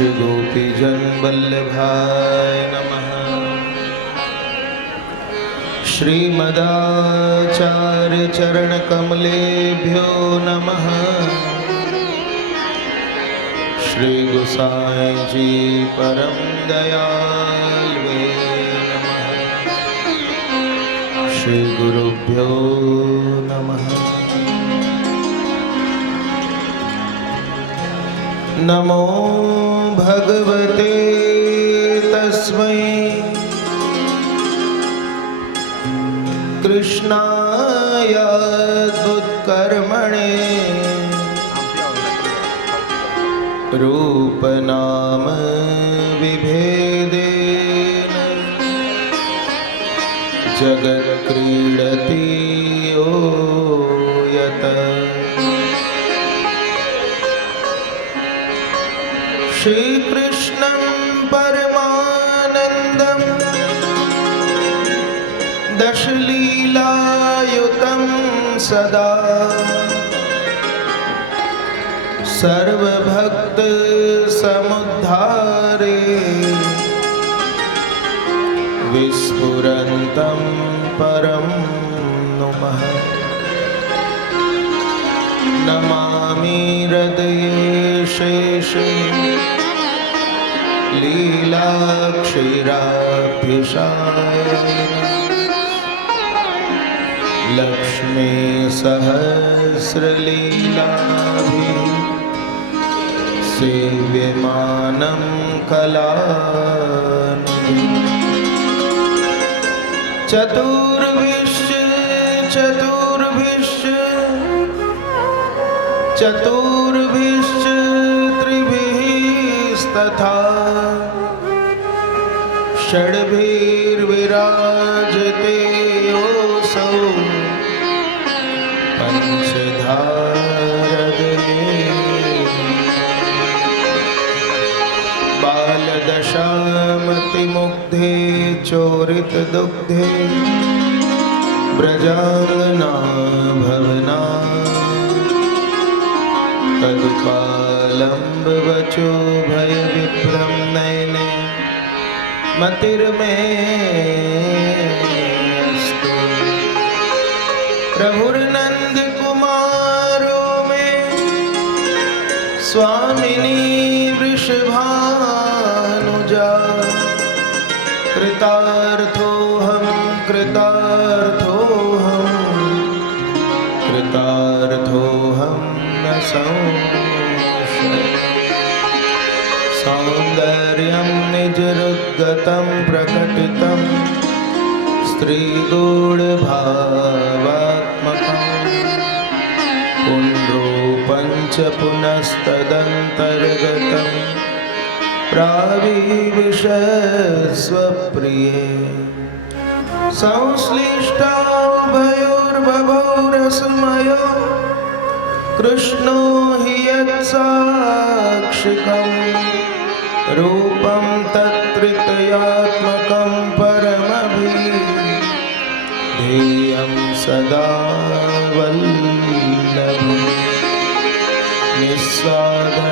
श्री गोपीजन वल्लभाय नमः। श्रीमदाचार्य चरण कमलेभ्यो नमः। श्री गोसाई जी परम दयालवे नमः। श्री गुरुभ्यो नमः। नमो भगवते तस्मै कृष्णाय अद्भुतकर्मणे रूपनाम विभेदेन जगत्क्रीडति यो यत्। श्री कृष्णं परमानंदं दशलीलायुतं सदा सर्वभक्त समुद्धारे विस्फुरन्तं परं नुमः। नमामि हृदये शेषे लीलाक्षीराभ्युषाय लक्ष्मी सहस्रलीलाभिः सेव्यमानं कलानिधिम्। चतुर्भिश्च त्रिभिस्तथा षड्भिर्विराजते योऽसौ पंचधारगणे। बालदशामतिमुग्धे चोरितदुग्धे व्रजाङ्गना भवना तदुपालम्बवचो भयविभ्रम नयने मतिर्मेऽस्तु। प्रभुर्नन्द कुमारो मे स्वामिनी वृषभानुजा। कृतार्थोऽहं न संशयः। सौन्दर्यं निजरुद्गतं प्रकटितं स्त्रीगूढभावात्मकं पुण्ड्रूपं च पुनस्तदन्तर्गतं प्राविविशस्वप्रिये। संश्लिष्टाभयोर्भवो रसमयो कृष्णो हि यत्साक्षिकं रूपं तत्त्रितयात्मकं परमभिधेयं सदा वल्लभम्। निस्साधनजनोद्धार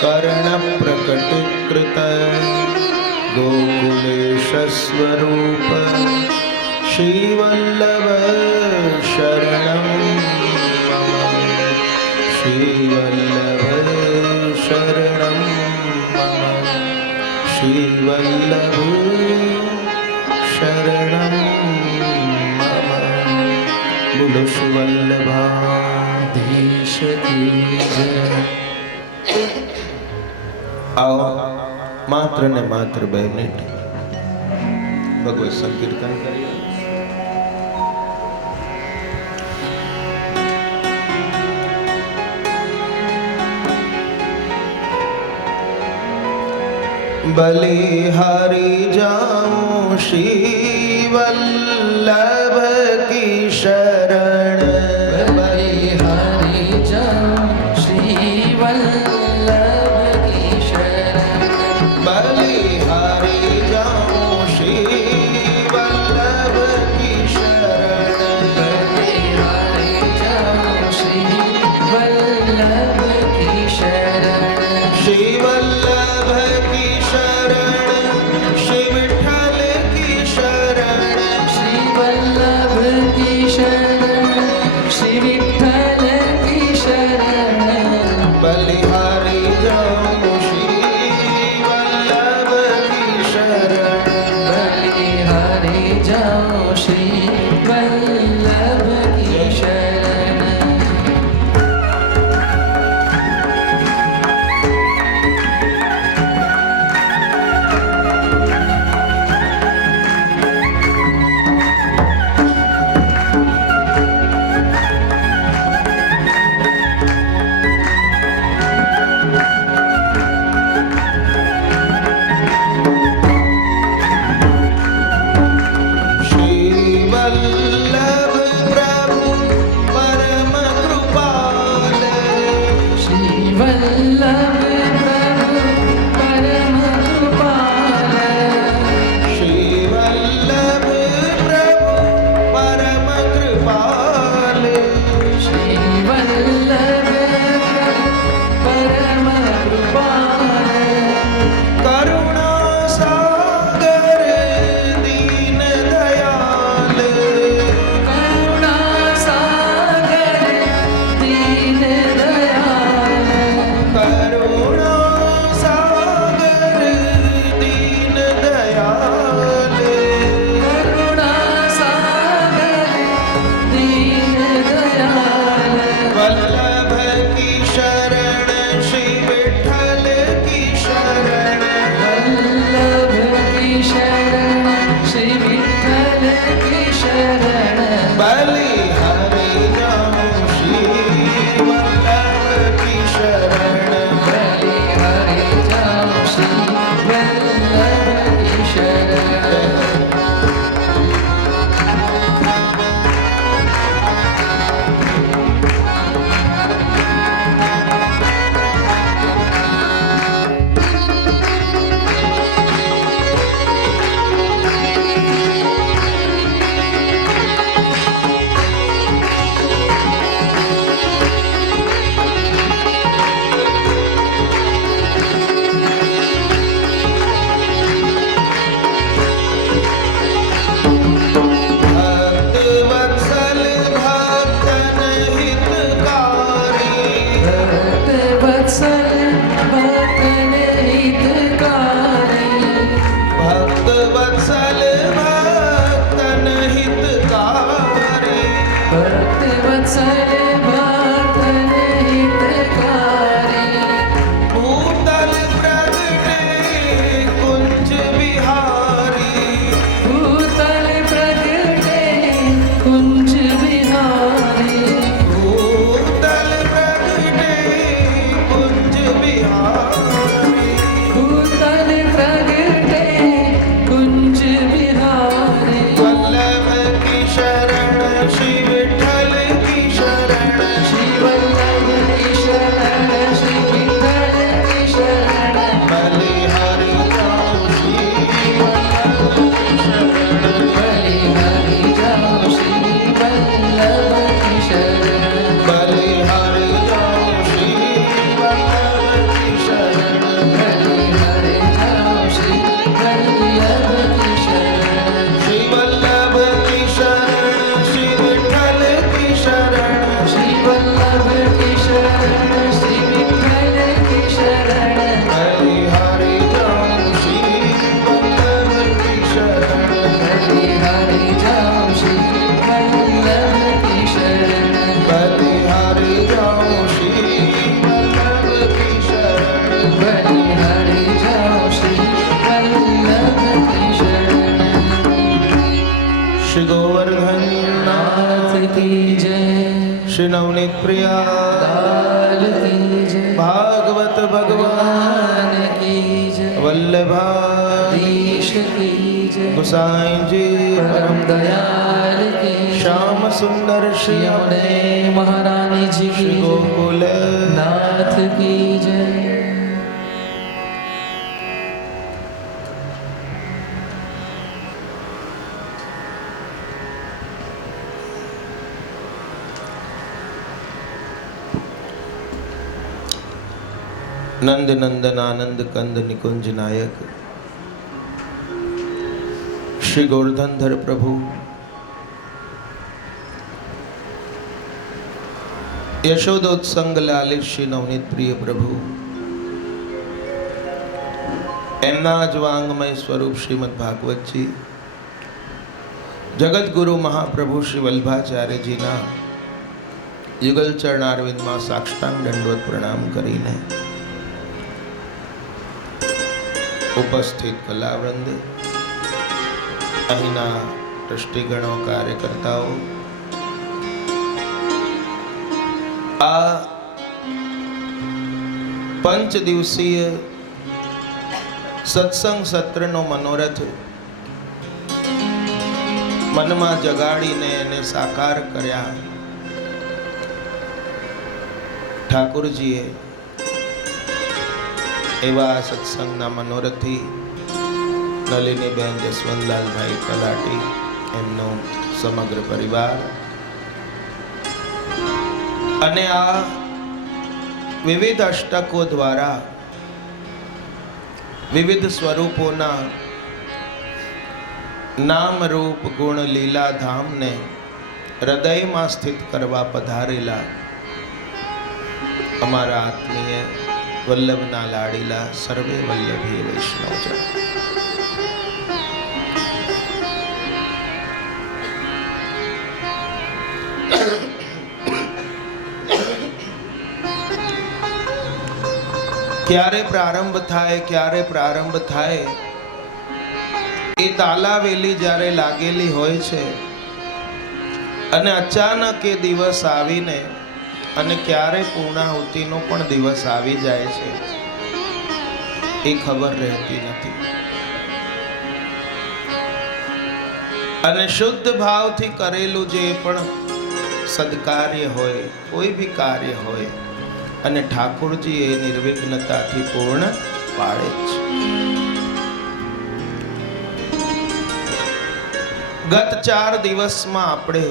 करणप्रकटीकृत गोकुलेशस्वरूप श्रीवल्लभ शरणं मम। श्रीवल्लभ शरणं मम। श्रीवल्लभ शरणं मम। बोलो श्रीवल्लभाधीश की जय। आओ मात्र ने मात्र 2 मिनिट भगवत संकीर्तन करिए। बलिहारी जाऊं श्री वल्लभ की शरण। बलिहारी जाऊं श्री वल्लभ की शरण। बलिहारी जाऊं श्री वल्लभ की शरण। बलिहारी जाऊं श्री वल्लभ की शरण। वल्लभ प्रभु परम कृपाल श्री वल्लभ प्रभु परम कृपाल श्री वल्लभ प्रभु परम कृपाल करुणा सागर दीन दयाल करुणा सागर दीन दयाल करुणा सागर दीन दयाल करुणा सागर दीन दयाल वल्लभ की शरण श्री विठ्ठल की शरण वल्लभ की शरण श्री विठ्ठल की शरण बलिहारी जाऊं श्री वल्लभ की शरण बलिहारी जाऊं श्री वल्लभ की शरण भक्त वत्सल भक्तन हितकारी भक्त वत्सल भक्तन हितकारी भक्त वत्सल भक्तन हितकारी भक्त वत्सल भक्तन हितकारी भूतल प्रगटे कुंज बिहारी भूतल प्रगटे कुंज बिहारी भूतल प्रगटे कुंज बिहारी भूतल प्रगटे कुंज बिहारी वल्लभ की शरण श्री विठ्ठल की शरण श्री वल्लभ की शरण श्री विठ्ठल की शरण बलिहारी जाऊं श्री वल्लभ की शरण बलिहारी जाऊं श्री वल्लभ की शरण बलिहारी जाऊं श्री वल्लभ की शरण बलिहारी जाऊं श्री वल्लभ की शरण श्री वल्लभ की शरण श्री विठ्ठल की शरण श्री वल्लभ की शरण श्री विठ्ठल की शरण बलिहारी जाऊं श्री वल्लभ की शरण बलिहारी जाऊं श्री वल्लभ की शरण बलिहारी जाऊं श्री वल्लभ की शरण बलिहारी जाऊं श्री वल्लभ की शरण श्री गोवर्धन नाथ की जय श्री नवनीत प्रिया लाल की जय भागवत भगवान भगवान की जय वल्लभाधीश देश की जय गोसाई जी परम दयाल की श्याम सुंदर श्री यमुने महारानी जी की श्री जय गोकुल नाथ की जय नंद नंदन आनंद कंद निकुंज नायक श्री गोवर्धनधर प्रभु यशोदोत्संग लाલિત શ્રી નવનીત પ્રિય પ્રભુ એમના જ વાંગમય સ્વરૂપ શ્રીમદ ભાગવતજી જગતગુરુ મહાપ્રભુ શ્રી વલ્લભાચાર્યજીના યુગલ ચરણારવિંદમાં સાષ્ટાંગ દંડવત પ્રણામ કરીને ઉપસ્થિત કલાવૃંદ અહીંના ટ્રસ્ટીગણો કાર્યકર્તાઓ આ પંચ દિવસીય સત્સંગ સત્રનો મનોરથ મનમાં જગાડીને એને સાકાર કર્યા ઠાકુરજીએ એવા સત્સંગના મનોરથી નલિનીબેન જસવંતલાલભાઈ તલાટી, એમનો સમગ્ર પરિવાર અને આ વિવિધ અષ્ટકો દ્વારા વિવિધ સ્વરૂપોના નામ રૂપ ગુણ લીલા ધામને હૃદયમાં સ્થિત કરવા પધારેલા અમારા આત્મીય વલ્લભના લાડીલા સર્વે વલ્લભી વૈષ્ણવજન, ક્યારે પ્રારંભ થાય એ તાલાવેલી જ્યારે લાગેલી હોય છે અને અચાનક એ દિવસ આવીને અને ક્યારે પૂર્ણાહુતિનો પણ દિવસ આવી જાય છે એ ખબર રહેતી નથી. અને શુદ્ધ ભાવથી કરેલું જે પણ સદકાર્ય હોય, કોઈ બી કાર્ય હોય, અને ઠાકોરજી એ નિર્વિઘ્નતાથી પૂર્ણ પાડે જ છે. ગત 4 દિવસમાં આપણે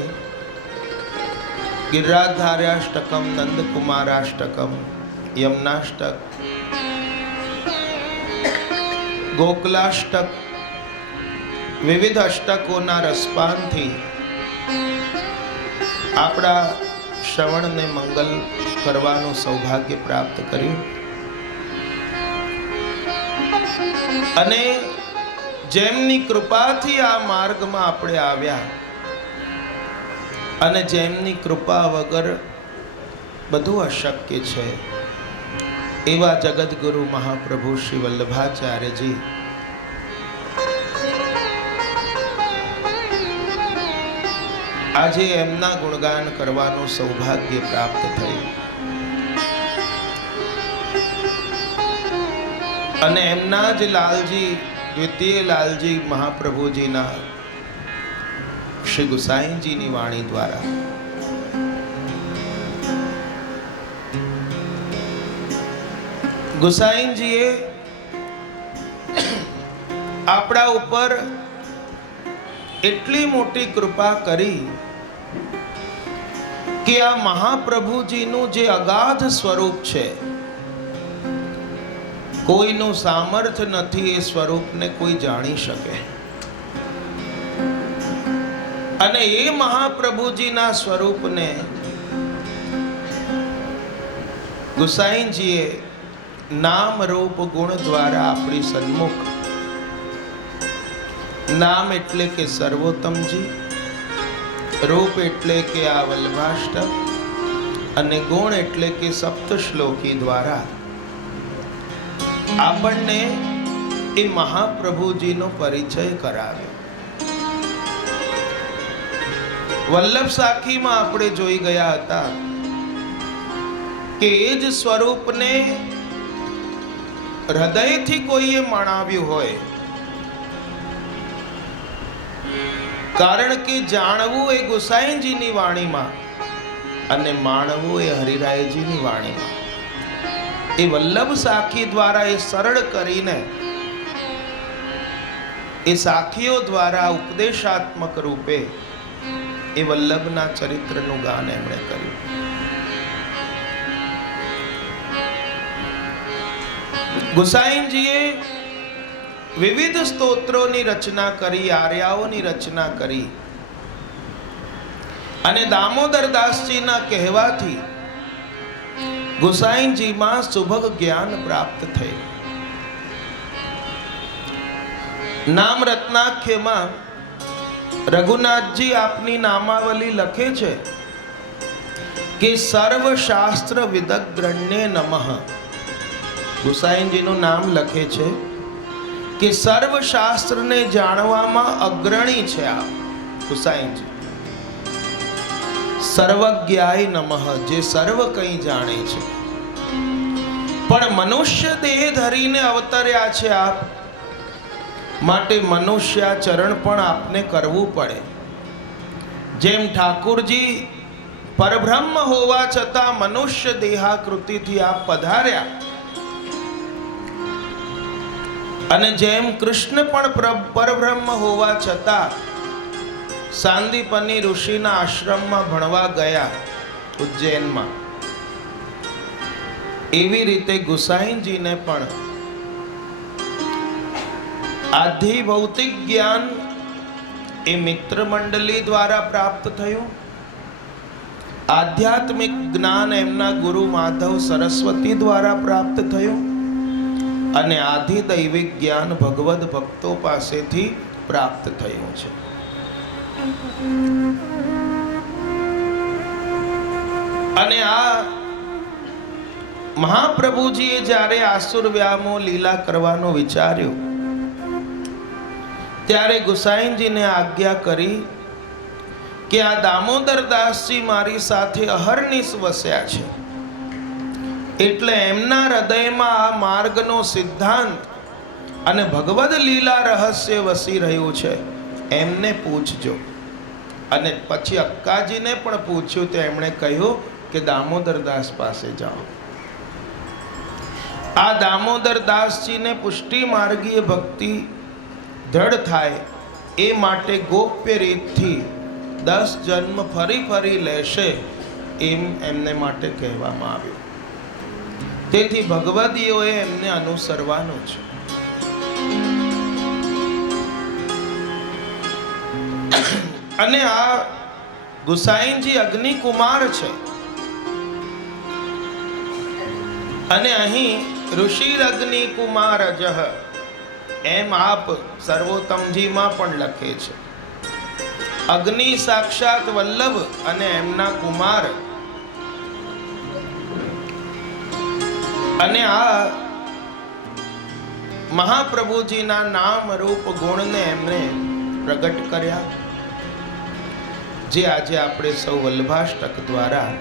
ગિરિરાજધાર્યાષ્ટકમ, નંદકુમારાષ્ટકમ, યમનાષ્ટક, ગોકુલાષ્ટક, વિવિધ અષ્ટકોના રસપાનથી આપણા શ્રવણને મંગલ કરવાનું સૌભાગ્ય પ્રાપ્ત કર્યું. અને જેમની કૃપાથી આ માર્ગમાં આપણે આવ્યા અને જેમની કૃપા વગર બધું અશક્ય છે એવા જગતગુરુ મહાપ્રભુ શ્રી વલ્લભાચાર્યજી આજે એમના ગુણગાન કરવાનું સૌભાગ્ય પ્રાપ્ત થયું. અને એમના જ લાલજી, દ્વિતીય લાલજી મહાપ્રભુજીના શ્રી ગુસાઈજીની વાણી દ્વારા ગુસાઈજીએ આપણા ઉપર એટલી મોટી કૃપા કરી કે આ મહાપ્રભુજીનું જે અગાધ સ્વરૂપ છે, કોઈનું સામર્થ્ય નથી એ સ્વરૂપને કોઈ જાણી શકે. અને એ મહાપ્રભુજીના સ્વરૂપને ગુસાઈજીએ નામ રૂપ ગુણ દ્વારા આપણી સન્મુખ, નામ એટલે કે સર્વોત્તમજી, રૂપ એટલે કે આ વલ્લભાષ્ટક, અને ગુણ એટલે કે સપ્તશ્લોકી દ્વારા આપણને એ મહાપ્રભુજીનો પરિચય કરાવ્યો. વલ્લભ સાખીમાં આપણે જોઈ ગયા હતા કે એ જ સ્વરૂપને હૃદયથી કોઈએ માણાવ્યું હોય, કારણ કે જાણવું એ ગુસાઈજીની વાણીમાં અને માણવું એ હરિરાયજીની વાણીમાં. એ વલ્લભ સાખી દ્વારા એ સરળ કરીને એ સાખીઓ દ્વારા ઉપદેશાત્મક રૂપે એ વલ્લભના ચરિત્રનું ગાન એમણે કર્યું. ગુસાઈજીએ વિવિધ સ્તોત્રોની રચના કરી, આર્યાઓની રચના કરી, અને દામોદર દાસજીના કહેવાથી ગુસાઈજીમાં સુભગ જ્ઞાન પ્રાપ્ત થયું. નામ રત્નાખ્યમાં રઘુનાથજી આપની નામાવલી લખે છે કે સર્વ શાસ્ત્ર વિદગ્રણ્ય નમઃ. ગુસાઈજીનું નામ લખે છે કે સર્વ શાસ્ત્રને જાણવામાં અગ્રણી છે આપ ગુસાઈજી. સર્વજ્ઞાય નમઃ, જે સર્વ કંઈ જાણે છે, પણ મનુષ્ય દેહ ધરીને અવતર્યા છે આપ, માટે મનુષ્યાચરણ પણ આપને કરવું પડે. જેમ ઠાકુરજી પરબ્રહ્મ હોવા છતાં મનુષ્ય દેહાકૃતિથી આપ પધાર્યા, અને જેમ કૃષ્ણ પણ પરબ્રહ્મ હોવા છતાં સાંદીપની ઋષિના આશ્રમમાં ભણવા ગયા ઉજ્જૈનમાં, એવી રીતે ગુસાઈજીને પણ આધિ ભૌતિક જ્ઞાન એ મિત્ર મંડળી દ્વારા પ્રાપ્ત થયું. આધ્યાત્મિક જ્ઞાન એમના ગુરુ માધવ સરસ્વતી દ્વારા પ્રાપ્ત થયું અને આધિ દૈવિક જ્ઞાન ભગવદ ભક્તો પાસેથી પ્રાપ્ત થયું છે. અને આ મહાપ્રભુજીએ જ્યારે આસુર વ્યામો લીલા કરવાનો વિચાર્યું ત્યારે ગુસાઈજીને આજ્ઞા કરી કે આ દામોદર દાસજી મારી સાથે અહર્નિશ વસ્યા છે, એટલે એમના હૃદયમાં આ માર્ગનો સિદ્ધાંત અને ભગવદ લીલા રહસ્ય વસી રહ્યું છે, એમને પૂછજો. અને પછી અક્કાજીને પણ પૂછ્યું તો એમણે કહ્યું કે દામોદર દાસ પાસે જાઓ. આ દામોદર દાસજીને પુષ્ટિ માર્ગીય ભક્તિ દ્રઢ થાય એ માટે ગોપ્ય રીતથી 10 જન્મ ફરી ફરી લેશે એમ એમને માટે કહેવામાં આવ્યું. તેથી ભગવદીઓએ એમને અનુસરવાનું છે. અને આ ગુસાઈજી અગ્નિકુમાર છે અને અહીં ઋષિ અગ્નિકુમાર જહ એમ આપ સર્વોત્તમજીમાં પણ લખે છે. અગ્નિ સાક્ષાત વલ્લભ અને એમના કુમાર. અને આ મહાપ્રભુજીના નામ રૂપ ગુણને એમણે પ્રગટ કર્યા, જે આજે આપણે સૌ વલ્લભાષ્ટક દ્વારા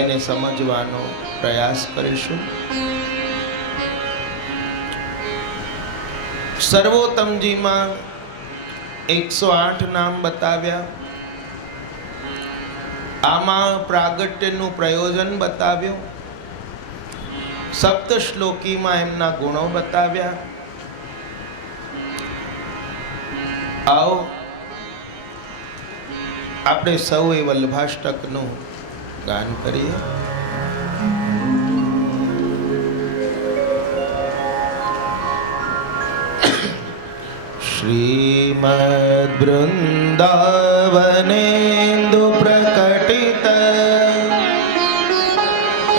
એને સમજવાનો પ્રયાસ કરીશું. સર્વોત્તમજીમાં 108 નામ બતાવ્યા. આમાં પ્રાગટ્યનું પ્રયોજન બતાવ્યું. સપ્ત શ્લોકીમાં એમના ગુણો બતાવ્યા. આવો આપણે સૌ એ વલ્લભાષ્ટકનું ગાન કરીએ. શ્રીમદ વૃંદાવનેન્દુ પ્રકટિત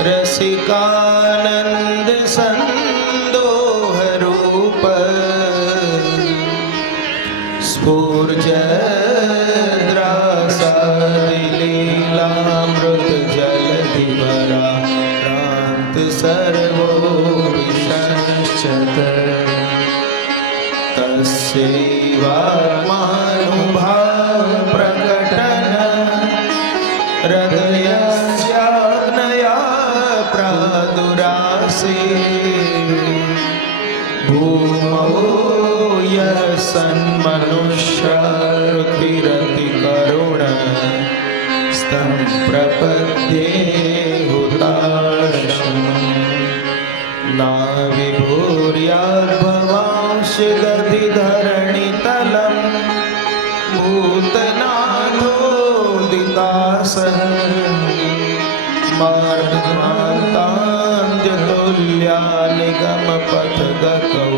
રસિકાનંદ સંદોહ રૂપ સ્ફૂર્જદ્રાસાદિલીલામૃત જલધિવરા પ્રાંત સર્વો વિશંચત તસ્યૈવાત્માનુભાવ પ્રકટન હૃદયસ્યાગ્નયા પ્રાદુરાસી ભૂમૌ યસન્મનુષ્યારુતિરતિ કરુણ સ્તં પ્રપદ્યે હુતાશમ નાવિભૂર્યાદ્ભવાંશ દધિધરણિતલં ભૂતનાથોदितासन् मार्गमान्ताञ्जतुल्या निगमपथगतौ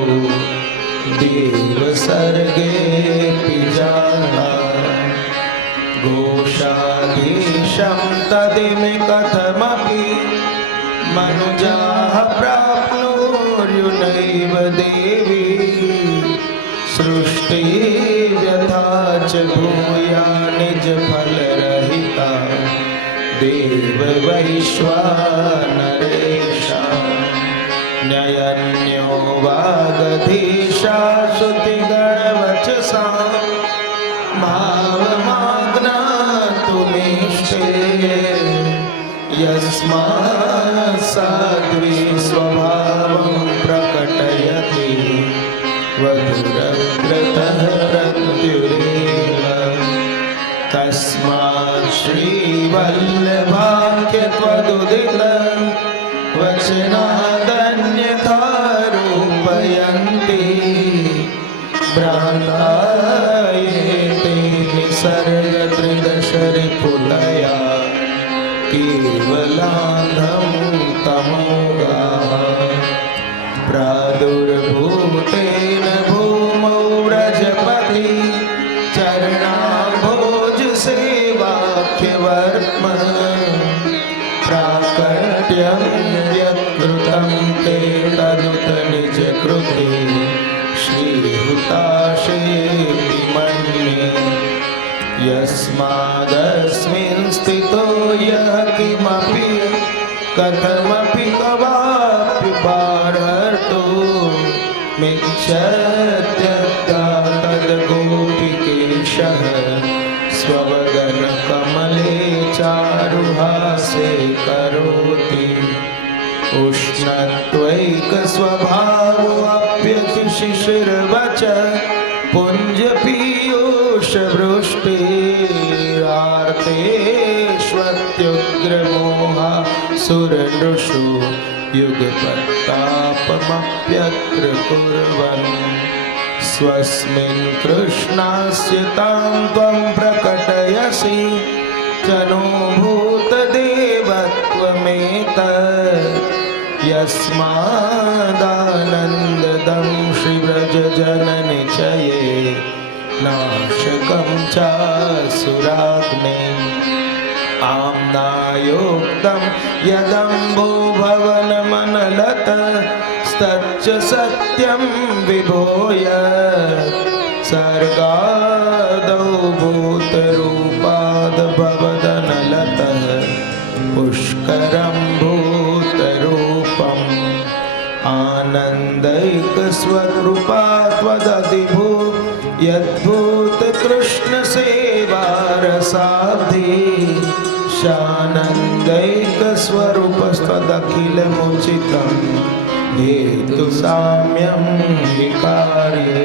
देवसर्गेऽपि जाता घोषाधीशं तदिमे कथमपि मनुजाः प्राप्नुर्युनैव देवी सृष्टिव्यथा च भूया निज फलरहिता देव वैश्वानरेशा न्ययन्यो वागधीशा श्रुतिगणवचसा भावमाज्ञातुमीष्टे यस्मात् साध्वी स्वभावं प्रकटयति वधुरव्रतः प्रत्युरेव तस्मात् श्रीवल्लभाख्य त्वदुदित वचनादन्यथा कथं ते तदुत निज कृते श्रीहुताशेति मन्ये यस्मादस्मिन् स्थितो यः किमपि कथमपि कवाप्युपारतो मिच्छत्यक्ता तद्गोपिकेशः स्ववदनकमले चारुहासे करोति उष्णत्वैकस्वभावोऽप्यतिशिशिरवच पुञ्जपीयूषवृष्टिरार्तेष्वत्युग्रमोहा सुरनृषु युगपत्तापमप्यत्र कुर्वन् स्वस्मिन् कृष्णास्य तां त्वं प्रकटयसि तनुभूतदेवत्वमेतत् यस्मादानन्ददं श्रीव्रजजननिचये नाशकं चासुराग्ने आम्नायोक्तं यदम्बो भवनमनलत तच्च सत्यं विभूय सर्गादौ भूतरूपाद्भवदनलतः पुष्करं भूतरूपम् आनन्दैकस्वरूपा त्वदधिभू यद्भूतकृष्णसेवारसाब्धि शानन्दैकस्वरूपस्त्वदखिलमुचितम् हेतु साम्यं विकार्ये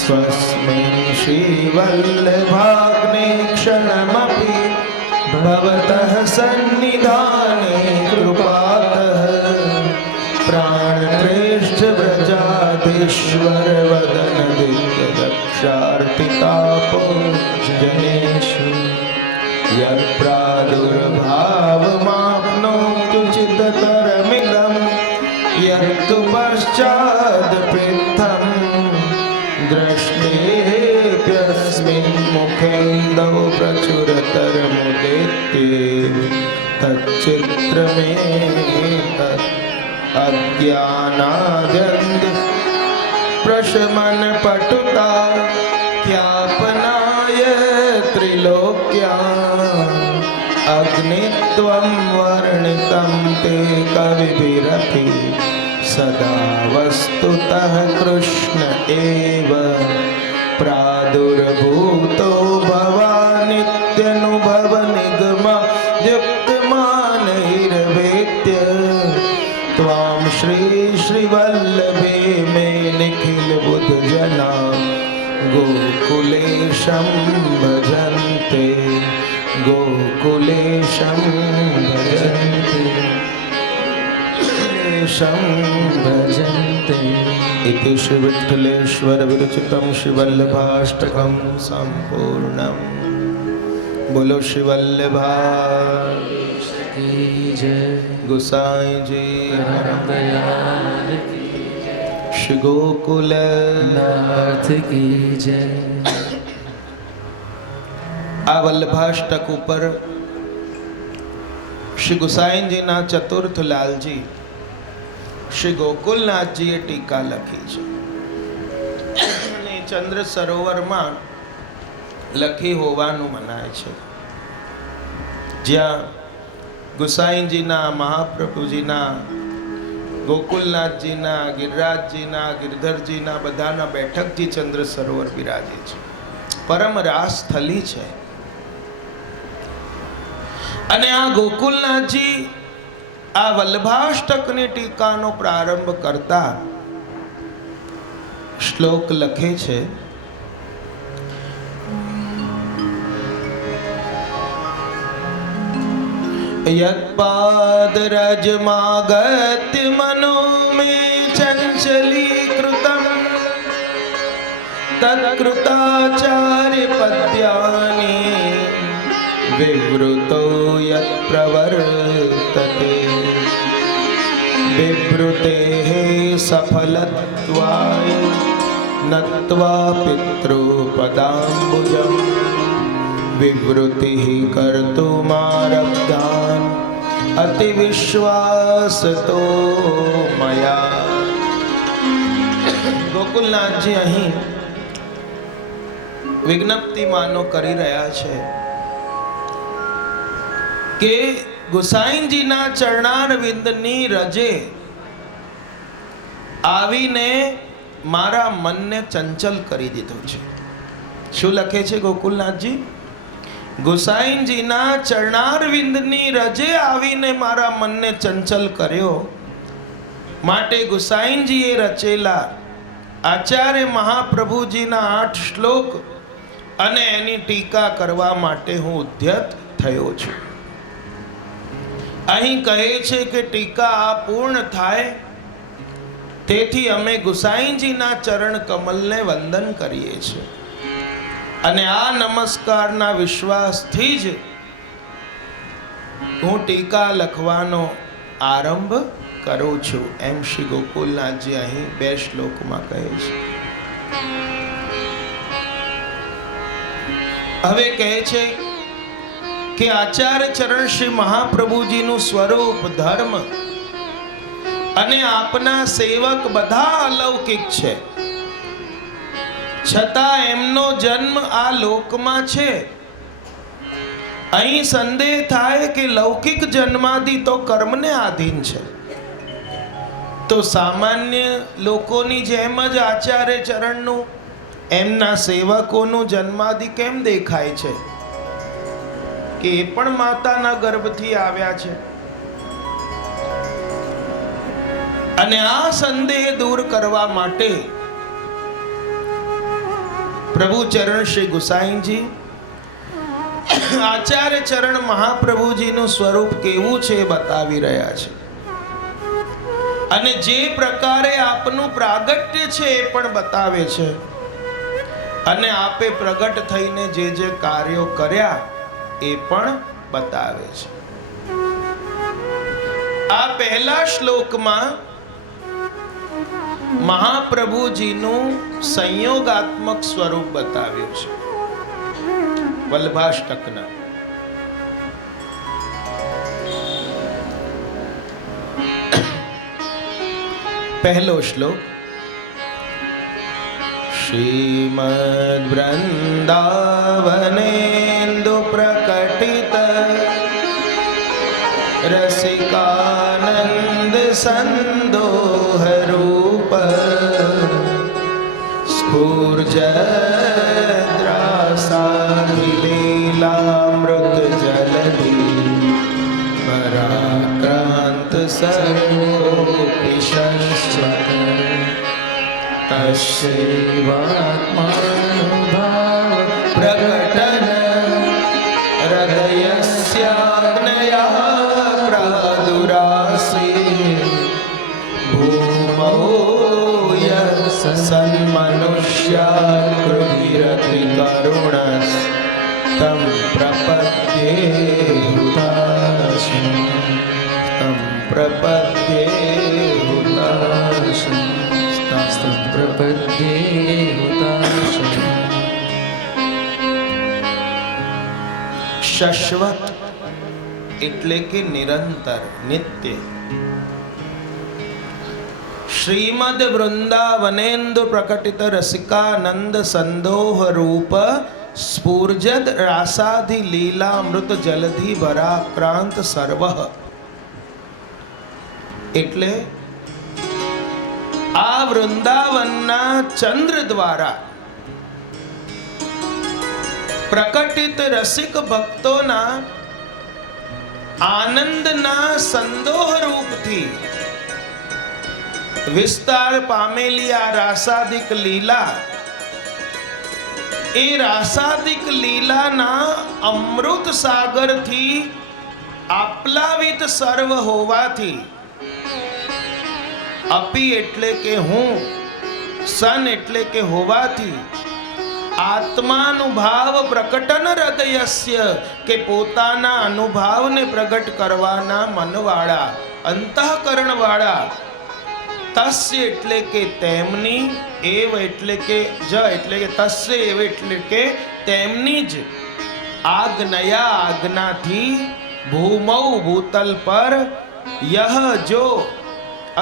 स्वस्मिन् श्रीवल्लभाग्ने क्षणमपि भवतः सन्निधाने कृपातः प्राणप्रेष्ठ व्रजाधीश्वर वदन दिव्यदक्षार्पितापो जनेषु यत्प्रादुर्भावमाप्नोत्युचिततरमिदम् यत्तु पश्चादपृत्थं दृष्टेऽप्यस्मिन् मुखेन्दौ प्रचुरतरमुदेत्ये तच्चित्रमेतत् अज्ञानाद्यन्त प्रशमनपटुता ख्यापनाय त्रिलोक्याम् अग्नित्वं वर्णितं ते कविभिरपि सदा वस्तुतः कृष्ण एव प्रादुर्भूतो भवानित्यनुभव निगम युक्तमानैर्वेत्य त्वां श्रीवल्लभे मे निखिल बुधजना गोकुलेशं भजन्ते गोकुलेशं भजन्ते भजन्ते इति श्रीविठ्ठलेश्वर विरचितं श्रीवल्लभाष्टकं सम्पूर्णम् बोलो श्रीवल्लभा की जय गोसाई जी परम दयाल की श्री गोकुल नाथ की जय। આ વલ્લભાષ્ટક ઉપર શ્રી ગુસાઈજીના ચતુર્થ લાલજી શ્રી ગોકુલનાથજીએ ટીકા લખી છે અને ચંદ્ર સરોવરમાં લખી હોવાનું મનાય છે જ્યાં ગુસાઈજીના મહાપ્રભુજીના ગોકુલનાથજીના ગિરિરાજજીના ગિરધરજીના બધાના બેઠકજી ચંદ્ર સરોવર બિરાજે છે પરમ રાસ સ્થલી છે અને આ ગોકુલનાથજી આ વલ્લભાષ્ટકની ટીકાનો પ્રારંભ કરતા શ્લોક લખે છે यत्पादरजमागत्य मनो मे चञ्चलीकृतं तत्कृताचार्यपद्यानि विवृतो यत्प्रवर्तते विवृतेः सफलत्वाय नत्वा पितृपदाम्बुजम् विवृतिः कर्तुमारब्धान् અતિ વિશ્વાસ તો મયા. ગોકુલનાથજી અહીં વિજ્ઞપ્તિ માનો કરી રહ્યા છે કે ગુસાઈજીના ચરણાર વિંદની રજે આવીને મારા મનને ચંચલ કરી દીધું છે. શું લખે છે ગોકુલનાથજી? ગુસાઈજીના ચરણાર વિંદની રજે આવીને મારા મનને ચંચલ કર્યો, માટે ગુસાઈજીએ રચેલા આચાર્ય મહાપ્રભુજીના 8 શ્લોક અને એની ટીકા કરવા માટે હું ઉદ્યત થયો છું. અહીં કહે છે કે ટીકા પૂર્ણ થાય તેથી અમે ગુસાઈજીના ચરણ કમલને વંદન કરીએ છીએ અને આ નમસ્કારના વિશ્વાસથી જ હું ટીકા લખવાનો આરંભ કરું છું, એમ શ્રી ગોકુલનાથજી અહીં 2 શ્લોકમાં કહે છે. હવે કહે છે કે આચાર્ય ચરણ શ્રી મહાપ્રભુજીનું સ્વરૂપ, ધર્મ અને આપના સેવક બધા અલૌકિક છે, છતાં એમનો જન્મ આ લોકમાં છે. અહીં સંદેહ થાય કે લૌકિક જન્માદિ તો કર્મને આધીન છે, તો સામાન્ય લોકોની જેમ જ આચાર્ય ચરણનું, એમના સેવકોનું જન્માદિ કેમ દેખાય છે કે એ પણ માતાના ગર્ભથી આવ્યા છે? અને આ સંદેહ દૂર કરવા માટે પ્રભુ ચરણ શ્રી ગુસાઈજી આચાર્ય ચરણ મહાપ્રભુજીનું સ્વરૂપ કેવું છે એ બતાવી રહ્યા છે. અને જે પ્રકારે આપનું પ્રાગટ્ય છે એ પણ બતાવે છે, અને આપે પ્રગટ થઈને જે જે કાર્યો કર્યા એ પણ બતાવે છે. આ પહેલા શ્લોકમાં મહાપ્રભુજીનું સંયોગાત્મક સ્વરૂપ બતાવ્યું છે, વલ્ભાષ્ટકના. પહેલો શ્લોક: શ્રીમદ વૃંદાવનેન્દુ પ્રકટિત રસિકાનંદ સંદોહ રૂપ સ્ફુરજદ્રાસાધિ લીલામૃત જલધિ પરાક્રાંત સર્વોપિશશ્ચ તસ્યૈવાત્માનુભાવ પ્રકટન હૃદયસ્યાગ્નયા પ્રાદુરાસી ભૂમૌ સન્મનુષ્યાકૃતિરતિ કરુણસ તમ પ્રપદ્યે હુતાશમ તમ પ્રપદ્યે હુતાશમ તમ પ્રપદ્યે હુતાશમ. શાશ્વત એટલે કે નિરંતર, નિત્ય. શ્રીમદ વૃંદાવનેન્દુ પ્રકટિત રસિકાનંદ સંદોહ રૂપ સ્ફુરજદ રાસાધિ લીલામૃત જલધિ ભરાક્રાંત સર્વ. એટલે આ વૃંદાવનના ચંદ્ર દ્વારા પ્રકટિત રસિક ભક્તોના આનંદના સંદોહ રૂપથી વિસ્તાર પામેલી આ રાસાદિક લીલા, એ રાસાદિક લીલાના અમૃત સાગરથી આપ્લાવિત સર્વ હોવાથી, અપી એટલે કે હું, સન એટલે કે હોવાથી, આત્માનુભાવ પ્રકટન હૃદયસ્ય કે પોતાના અનુભાવને પ્રગટ કરવાના મનવાળા, અંતઃકરણવાળા, તસ્ય એટલે કે તેમની, એવ એટલે કે જ એટલે કે તસ્ય એવ એટલે કે તેમની જ, આજ્ઞયા આજ્ઞાથી ભૂમૌ ભૂતલ પર યહ જો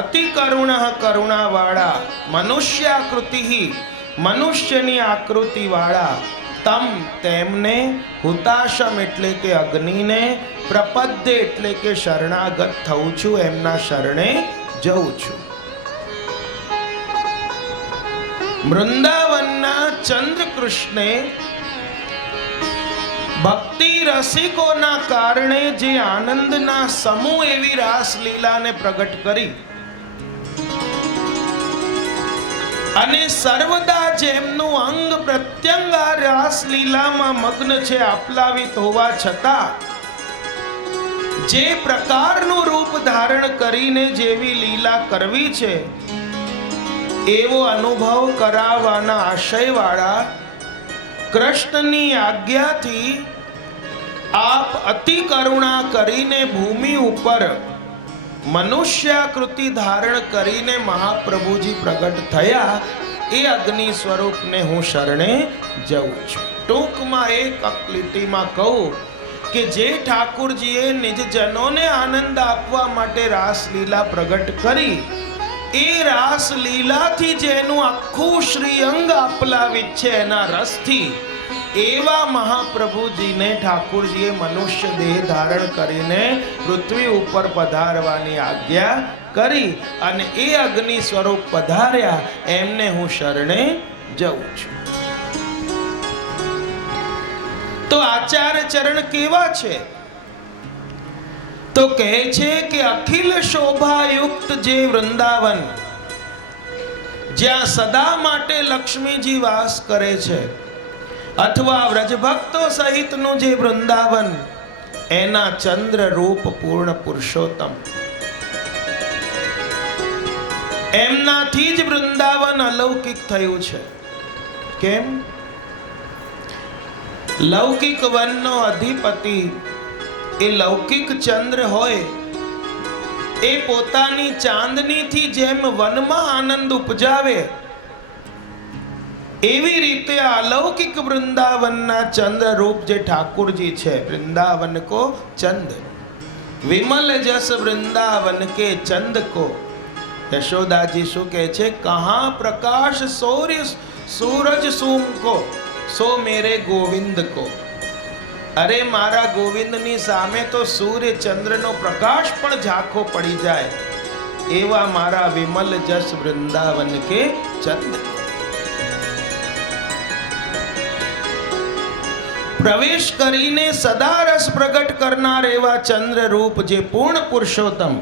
અતિ કરુણ કરુણાવાળા મનુષ્યાકૃતિ મનુષ્યની આકૃતિ વાળા તમ તેમને હુતાશમ એટલે કે અગ્નિને પ્રપદ્ય એટલે કે શરણાગત થઉં છું, એમના શરણે જઉં છું. વૃંદાવનના ચંદ્ર કૃષ્ણે ભક્તિ રસિકોના કારણે જે આનંદના સમૂહ એવી રાસલીલાને પ્રગટ કરી અને સર્વદા જેમનું અંગ પ્રત્યંગ આ રાસલીલામાં મગ્ન છે, આપ્લાવિત હોવા છતાં જે પ્રકારનું રૂપ ધારણ કરીને જેવી લીલા કરવી છે એવો અનુભવ કરાવવાના આશયવાળા કૃષ્ણની આજ્ઞાથી આપ અતિ કરુણા કરીને ભૂમિ ઉપર મનુષ્યાકૃતિ ધારણ કરીને મહાપ્રભુજી પ્રગટ થયા. એ અગ્નિ સ્વરૂપને હું શરણે જઉં છું. ટૂંકમાં એક લીટીમાં કહું કે જે ઠાકુરજીએ નિજજનોને આનંદ આપવા માટે રાસલીલા પ્રગટ કરી, એ રાસલીલાથી જેનું આખું શ્રીઅંગ આપલાવિત છે એના રસથી, એવા મહાપ્રભુજીને ઠાકુરજીએ મનુષ્ય દેહ ધારણ કરીને પૃથ્વી ઉપર પધારવાની આજ્ઞા કરી અને એ અગ્નિ સ્વરૂપ પધાર્યા, એમને હું શરણે જઉં છું. તો આચાર્ય ચરણ કેવા છે? તો કહે છે કે અખિલ શોભાયુક્ત જે વૃંદાવન, જ્યાં સદા માટે લક્ષ્મીજી વાસ કરે છે, અથવા વ્રજભક્તો સહિતનું જે વૃંદાવન, એના ચંદ્ર રૂપ પૂર્ણ પુરુષોત્તમ, એમનાથી જ વૃંદાવન અલૌકિક થયું છે. કેમ? લૌકિક વનનો અધિપતિ એ લૌકિક ચંદ્ર હોય, એ પોતાની ચાંદનીથી જેમ વનમાં આનંદ ઉપજાવે, એવી રીતે અલૌકિક વૃંદાવનના ચંદ્ર રૂપ જે ઠાकुरજી છે, વૃંદાવન કો ચંદ, વિમલ જસ વૃંદાવન કે ચંદ को. યશોદાજી શું કહે છે? કહા પ્રકાશ સૂર્ય સૂરજ સોમ को સો મેરે ગોવિંદ को. અરે મારા ગોવિંદની સામે તો સૂર્ય ચંદ્રનો પ્રકાશ પણ ઝાંખો પડી જાય, એવા મારા વિમલ જસ વૃંદાવન કે ચંદ. પ્રવેશ કરીને સદા રસ પ્રગટ કરનાર એવા ચંદ્ર રૂપ જે પૂર્ણ પુરુષોત્તમ,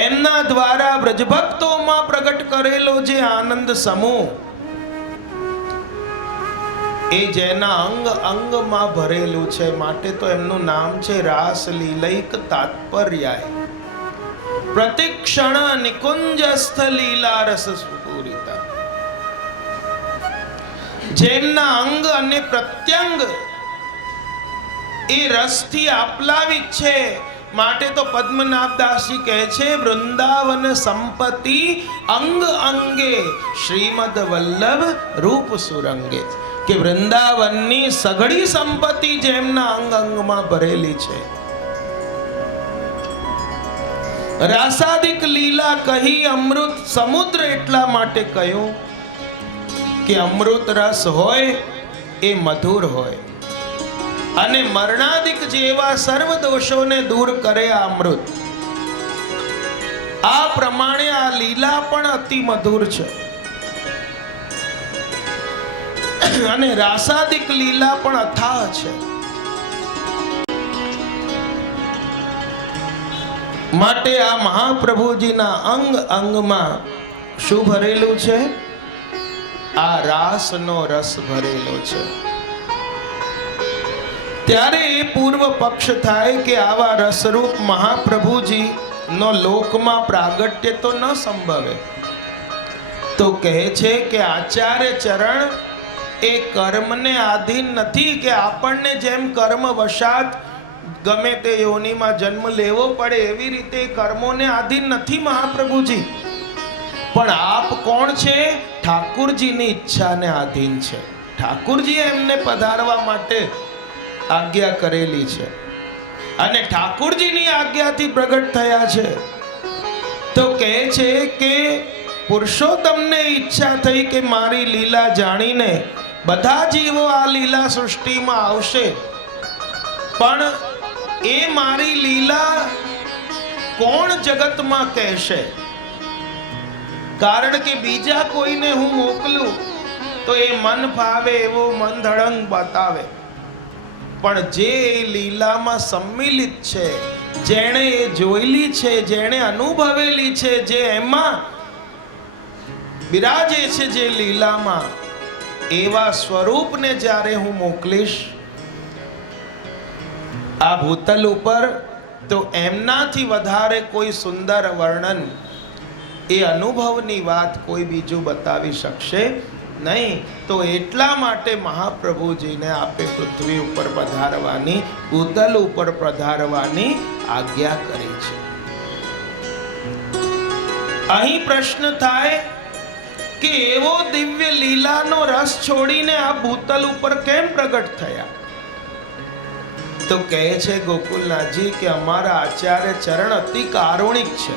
એમના દ્વારા વ્રજભક્તોમાં પ્રગટ કરેલો જે આનંદ સમૂહ, એ જેના અંગ અંગમાં ભરેલું છે, માટે તો એમનું નામ છે રાસલીલૈક તાત્પર્યાય. પ્રતિક્ષણ નિકુંજસ્થ લીલા રસ સ્ફુરિતા. જેમના અંગ અને પ્રત્યંગ એ રસથી આપ્લાવિત છે, માટે તો પદ્મનાભદાસજી કહે છે વૃંદાવન સંપત્તિ અંગ અંગે શ્રીમદ વલ્લભ રૂપ સુરંગે. કે વૃંદાવનની સઘળી સંપત્તિ જેમના અંગ અંગમાં ભરેલી છે. રાસાદિક લીલા કહી અમૃત સમુદ્ર એટલા માટે કહ્યું કે અમૃત રસ હોય એ મધુર હોય, અને મરણાદિક જેવા સર્વ દોષોને દૂર કરે આ અમૃત. આ પ્રમાણે આ લીલા પણ અતિ મધુર છે, અને રાસાદિક લીલા પણ અથાહ છે. માટે આ મહાપ્રભુજીના અંગ અંગમાં શું ભરેલું છે? આ રાસનો રસ ભરેલો છે. ત્યારે એ પૂર્વ પક્ષ થાય કે આવા રસરૂપ મહાપ્રભુજી નો લોકમાં પ્રાગટ્ય તો ન સંભવે. તો કહે છે કે આચાર્ય ચરણ એ કર્મને આધીન નથી, કે આપણને જેમ કર્મ વશાત ગમે તે યોનિમાં જન્મ લેવો પડે એવી રીતે કર્મોને આધીન નથી મહાપ્રભુજી. પણ આપ કોણ છે? ઠાકુરજીની ઈચ્છાને આધીન છે. ઠાકુરજીએ એમને પધારવા માટે આજ્ઞા કરેલી છે. અને ઠાકોરજીની આજ્ઞાથી પ્રગટ થયા છે. તો કહે છે કે પુરુષોત્તમને ઈચ્છા થઈ કે મારી લીલા જાણીને બધા જીવો આ લીલા સૃષ્ટિમાં આવશે, પણ એ મારી લીલા કોણ જગતમાં કહેશે? કારણ કે બીજા કોઈને હું મોકલું તો એ મન ફાવે એવો મન ધડંગ બતાવે, પણ જે લીલામાં સંમિલિત છે, જેણે એ જોયેલી છે, જેણે અનુભવેલી છે, જે એમાં બિરાજે છે, જે લીલામાં, એવા સ્વરૂપને જ્યારે હું મોકલીશ આ ભૂતલ ઉપર, તો એમનાથી વધારે કોઈ સુંદર વર્ણન, એ અનુભવની વાત કોઈ બીજું બતાવી શકશે નહીં. તો એટલા માટે મહાપ્રભુજીને આપે પૃથ્વી ઉપર પધારવાની, ભૂતલ ઉપર પધારવાની આજ્ઞા કરી છે. અહીં પ્રશ્ન થાય કે એવો દિવ્ય લીલાનો રસ છોડીને આ ભૂતલ ઉપર કેમ પ્રગટ થયા? તો કહે છે ગોકુલનાથજી કે અમારા આચાર્ય ચરણ અતિ કારુણિક છે.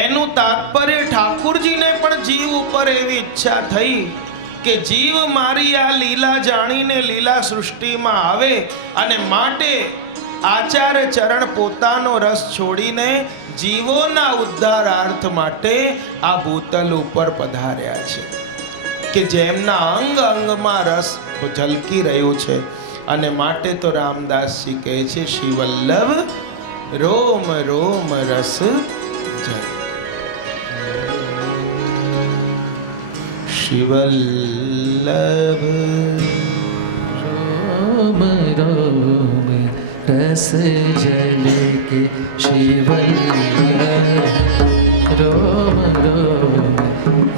એનું તાત્પર્ય ઠાકુરજીને પણ જીવ ઉપર એવી ઈચ્છા થઈ કે જીવ મારી આ લીલા જાણીને લીલા સૃષ્ટિમાં આવે, અને માટે આચાર્ય ચરણ પોતાનો રસ છોડીને જીવોના ઉદ્ધારાર્થ માટે આ ભૂતલ ઉપર પધાર્યા છે, કે જેમના અંગ અંગમાં રસ ઝલકી રહ્યો છે. અને માટે તો રામદાસજી કહે છે શિવલ્લભ રોમ રોમ રસ જય. શિવલ્લભ रोम रोम रस जल के शिवल्लभ रोम रोम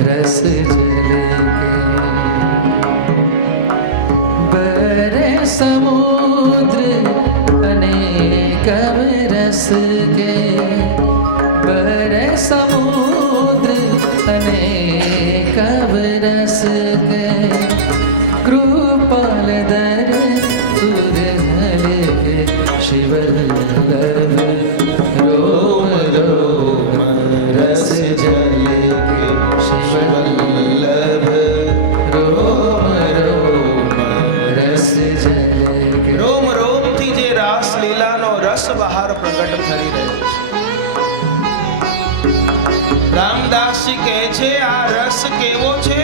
रस जल के बरे समुद्र अनेक रस के बरे समुद्र अनेक रस के कृपाल दर तुरहल के शिवल्लभ रोम रोम रस जल के शिवल्लभ रोम रोम रस जल के. રોમ રોમથી જે રાસ લીલાનો રસ બહાર પ્રગટ થઈ રહ્યો છે. રામદાસજી કહે છે આ રસ કેવો છે?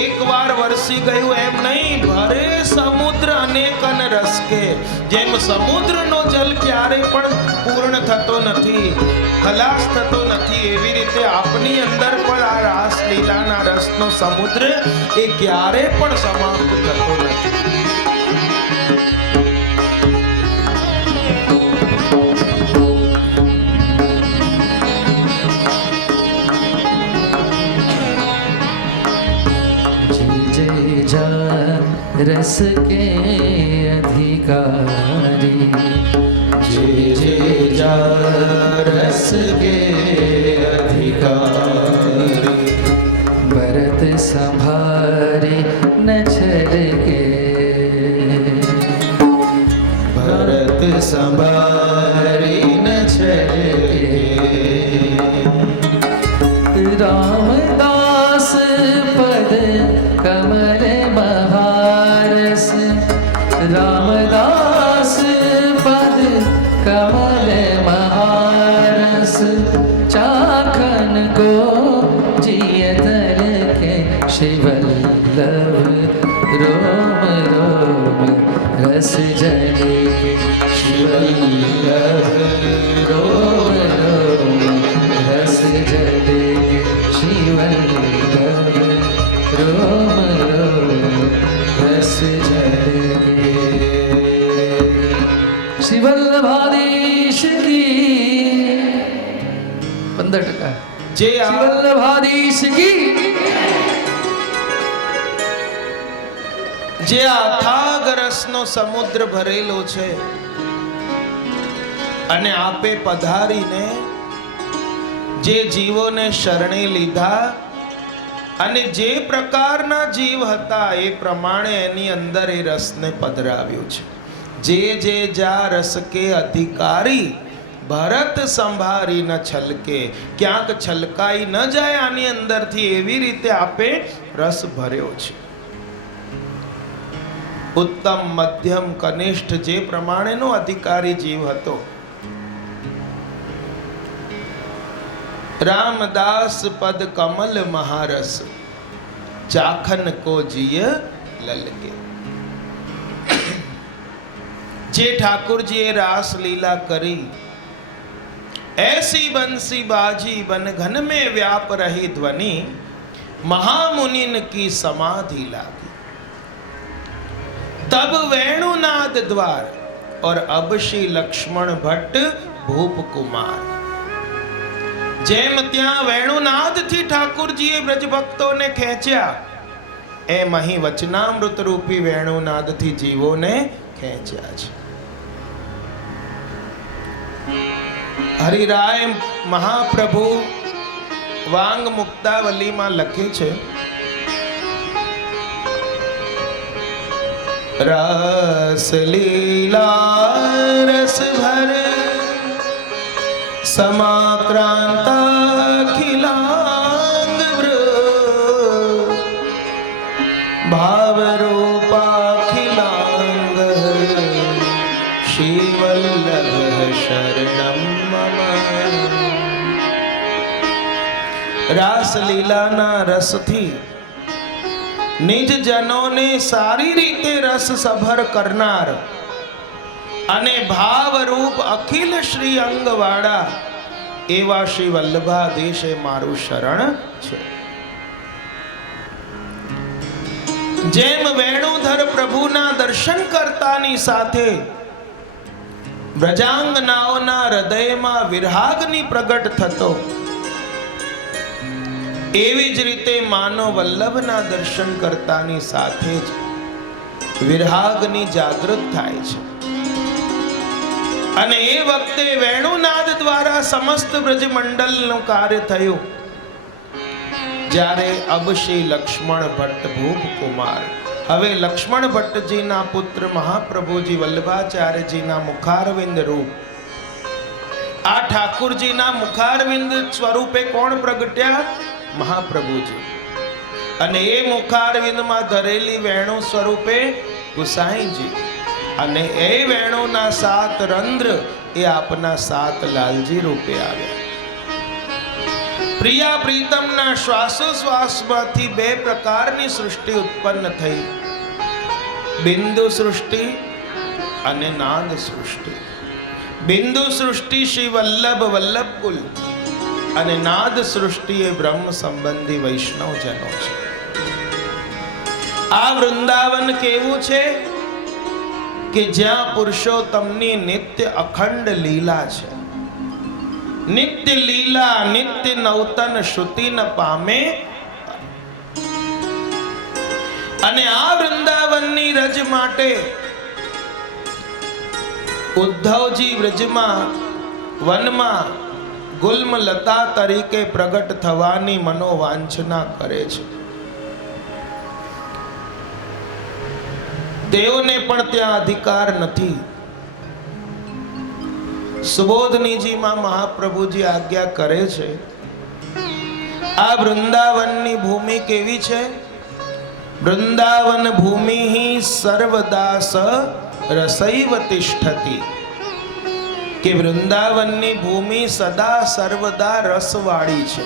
એકવાર વરસી ગયું એમ નહીં, ભરે સમુદ્ર અનેકન રસ કે. જેમ સમુદ્રનો જલ ક્યારે પણ પૂર્ણ થતો નથી, ખલાસ થતો નથી, એવી રીતે આપની અંદર પણ આ રાસ લીલાના રસનો સમુદ્ર એ ક્યારે પણ સમાપ્ત થતો નથી. रस के अधिकारी जे जे जा रस के अधिकारी, भरत संभारे न छल के भरत संभारी न छल के. रामदास पद कमल बहारस रामदास पद कमल महारस चाखन को जियतर के शिवल्लभ रोम रोम रस जल के शिवल्लभ रोम रोम रस जल के शिवल्लभ रोम रोम रस जल के. शिवल्लभाधीश की 15% જે આ शिवल्लभाधीश की જે અથાગ રસનો સમુદ્ર ભરેલો છે, અને આપે પધારીને જે જીવોને શરણે લીધા, અને જે પ્રકારના જીવ હતા એ પ્રમાણે એની અંદર એ રસને પધરાવ્યો છે. જે જે જા રસ કે અધિકારી ભરત સંભારી ન છલકે. ક્યાંક છલકાઈ ન જાય આની અંદરથી એવી રીતે આપે રસ ભર્યો છે. ઉત્તમ મધ્યમ કનિષ્ઠ જે પ્રમાણેનો અધિકારી જીવ હતો. રામદાસ પદ કમલ મહારસ ચાખન કો જીય લલકે. જે ઠાकुरજીએ रास लीला करी ऐसी बंसी बाजी बन घन में व्याप रही ध्वनि महामुनिन की समाधि लागी. तब वेणुनाद द्वार और अब श्री लक्ष्मण भट्ट भूप कुमार. જેમ ત્યાં વેણુનાદથી ઠાकुरજીએ બ્રજ ભક્તોને ખેંચ્યા એમ અહીં વચનામૃત રૂપી વેણુનાદથી જીવોને ખેંચ્યા છે. હરિરાય મહાપ્રભુ વાંગ મુક્તાવલીમાં લખે છે, રસ લીલા રસ ભર समाक्रांता खिलांग भाव रूपा खिलांग श्री वल्लभ शरणम मम. રાસ લીલાના રસથી નિજ જનોને સારી રીતે રસ સભર કરનાર અને ભાવરૂપ અખિલ શ્રી અંગવાળા એવા શ્રી વલ્લભાધીશ એ મારું શરણ છે. જેમ વેણુધર પ્રભુના દર્શન કરતાની સાથે વ્રજાંગનાઓના હૃદયમાં વિરહાગ્નિ પ્રગટ થતો, એવી જ રીતે માનો વલ્લભના દર્શન કરતાની સાથે જ વિરહાગ્નિ જાગૃત થાય છે. અને એ વખતે વેણુનાદ દ્વારા સમસ્ત બ્રજમંડલનું કાર્ય થયું. જ્યારે અબશ્રી લક્ષ્મણ ભટ્ટ ભૂપ કુમાર, હવે લક્ષ્મણ ભટ્ટજીના પુત્ર મહાપ્રભુજી વલ્લભાચાર્યજીના મુખારવિંદ રૂપ આ ઠાकुरજીના મુખારવિંદ સ્વરૂપે કોણ પ્રગટ્યા? મહાપ્રભુજી. અને એ મુખારવિંદમાં ધરેલી વેણુ સ્વરૂપે ગુસાઈજી. અને એ વેણુના 7 રંધ્ર એ આપના 7 લાલજી રૂપે આવ્યા. પ્રિયા પ્રીતમના શ્વાસોશ્વાસમાંથી 2 પ્રકારની સૃષ્ટિ ઉત્પન્ન થઈ, બિંદુ સૃષ્ટિ અને નાદ સૃષ્ટિ. બિંદુ સૃષ્ટિ શ્રી વલ્લભ વલ્લભકુલ અને નાદ સૃષ્ટિ એ બ્રહ્મ સંબંધી વૈષ્ણવ જનો છે. આ વૃંદાવન કેવું છે કે જ્યાં પુરુષોત્તમની નિત્ય અખંડ લીલા છે. નિત્ય લીલા નિત્ય નવતન શ્રુતિ ન પામે. અને આ વૃંદાવનની રજ માટે ઉદ્ધવજી વ્રજમાં વનમાં ગુલ્મલતા તરીકે પ્રગટ થવાની મનોવાંછના કરે છે. તેઓને પણ ત્યાં અધિકાર નથી. સુબોધનીજીમાં મહાપ્રભુજી આજ્ઞા કરે છે, આ વૃંદાવનની ભૂમિ કેવી છે? વૃંદાવન ભૂમિ સર્વદા સ રસૈવ તિષ્ઠતિ. કે વૃંદાવનની ભૂમિ સદા સર્વદા રસવાળી છે.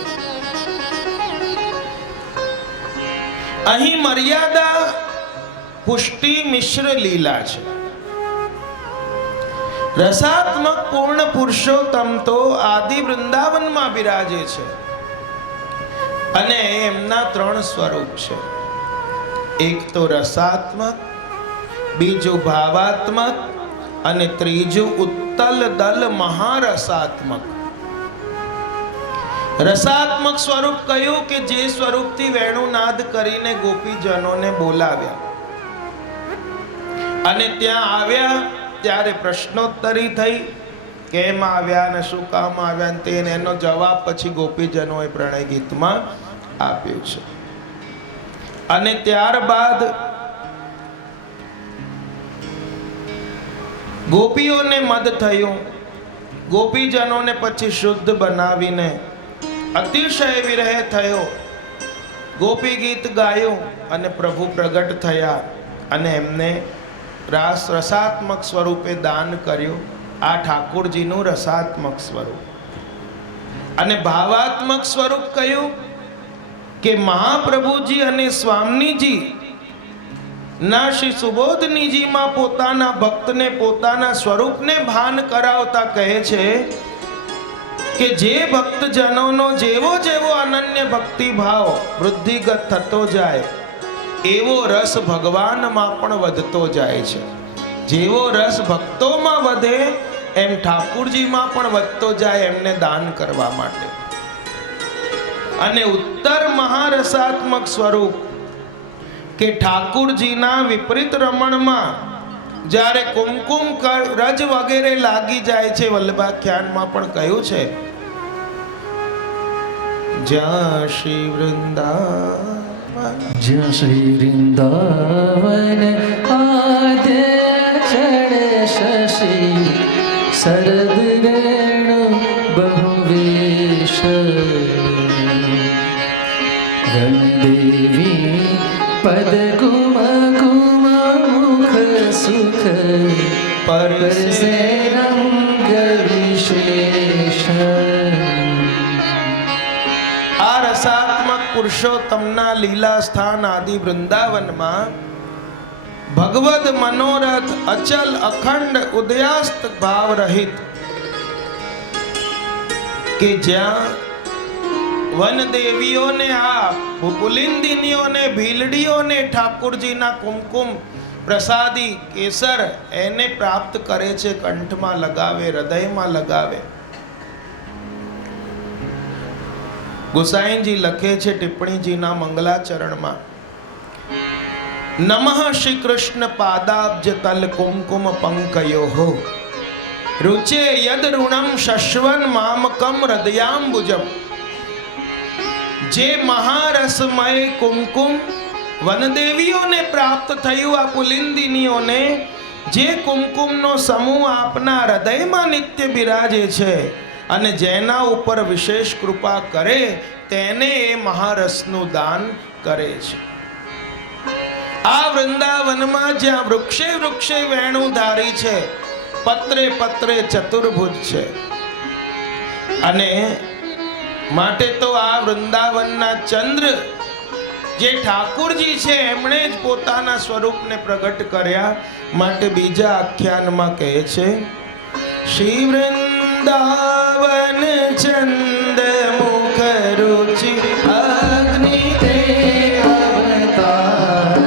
અહીં મર્યાદા પુષ્ટિ મિશ્ર લીલા છે. રસાત્મક પૂર્ણ પુરુષોત્તમ તો આદિ વૃંદાવનમાં બિરાજે છે. અને એમના 3 સ્વરૂપ છે. એક તો રસાત્મક, બીજું ભાવાત્મક અને ત્રીજું ઉત્તલ દલ મહારસાત્મક. રસાત્મક સ્વરૂપ કયું કે જે સ્વરૂપથી વેણુનાદ કરીને ગોપીજનોને બોલાવ્યા અને ત્યાં આવ્યા ત્યારે પ્રશ્નોત્તરી થઈ, કેમ આવ્યા ને શું કામ આવ્યા ને તેને એનો જવાબ પછી ગોપીજનોએ પ્રણય ગીતમાં આપ્યું છે. અને ત્યારબાદ ગોપીઓને મદ થયું. ગોપીજનોને પછી શુદ્ધ બનાવીને અતિશય વિરહ થયો. ગોપી ગીત ગાયું અને પ્રભુ પ્રગટ થયા અને એમને રસાત્મક સ્વરૂપે દાન કર્યું. આ ઠાકોરજીનું રસાત્મક સ્વરૂપ. અને ભાવાત્મક સ્વરૂપ કયું કે મહાપ્રભુજી અને સ્વામીજી ના શ્રી સુબોધનીજીમાં પોતાના ભક્તને પોતાના સ્વરૂપને ભાન કરાવતા કહે છે કે જે ભક્તજનોનો જેવો જેવો અનન્ય ભક્તિ ભાવ વૃદ્ધિગત થતો જાય એવો રસ ભગવાનમાં પણ વધતો જાય છે. જેવો રસ ભક્તોમાં વધે એમ ઠાકુરજીમાં પણ વધતો જાય એમને દાન કરવા માટે. અને ઉત્તર મહારસાત્મક સ્વરૂપ કે ઠાકુરજીના વિપરીત રમણમાં જ્યારે કુમકુમ રજ વગેરે લાગી જાય છે. વલ્લભાખ્યાનમાં પણ કહ્યું છે જ્યાં શ્રી વૃંદાવન આદ્ય ચણ શશી શરદ રેણુ બહુવેશ વનદેવી પદ કુમ કુમ મુખ સુખ પરસે રંગ વિશેષ. આ રસાત્મક પુરુષોત્તમના લીલા સ્થાન આદિ વૃંદાવનમાં ભગવદ મનોરથ અચલ અખંડ ઉદયાસ્ત ભાવ રહિત કે જ્યાં વનદેવીઓને આ પુલિંદિનીઓને ભીલડીઓને ઠાકોરજીના કુમકુમ પ્રસાદી કેસર એને પ્રાપ્ત કરે છે. કંઠમાં લગાવે, હૃદયમાં લગાવે. ગુસાઈજી લખે છે ટિપ્પણીજીના મંગલાચરણમાં નમઃ શ્રી કૃષ્ણ પાદાબ્જ તલ કુમકુમ પંકયો રુચે યદ ઋણમ શશ્વન મામકમ હૃદયાંબુજમ. જે મહારસમય કુમકુમ વનદેવીઓને પ્રાપ્ત થયું, આ પુલિંદિનીઓને જે કુમકુમનો સમૂહ આપના હૃદયમાં નિત્ય બિરાજે છે અને જેના ઉપર વિશેષ કૃપા કરે તેને એ મહારસનું દાન કરે છે. આ વૃંદાવનમાં જ્યાં વૃક્ષે વૃક્ષે વેણુધારી છે, પત્રે પત્રે ચતુર્ભુજ છે. અને માટે તો આ વૃંદાવનના ચંદ્ર જે ઠાકુરજી છે એમણે જ પોતાના સ્વરૂપને પ્રગટ કર્યા. માટે બીજા આખ્યાનમાં કહે છે શ્રી વૃંદાવન ચંદ મુખ રુચિ અગ્નિ તે અવતાર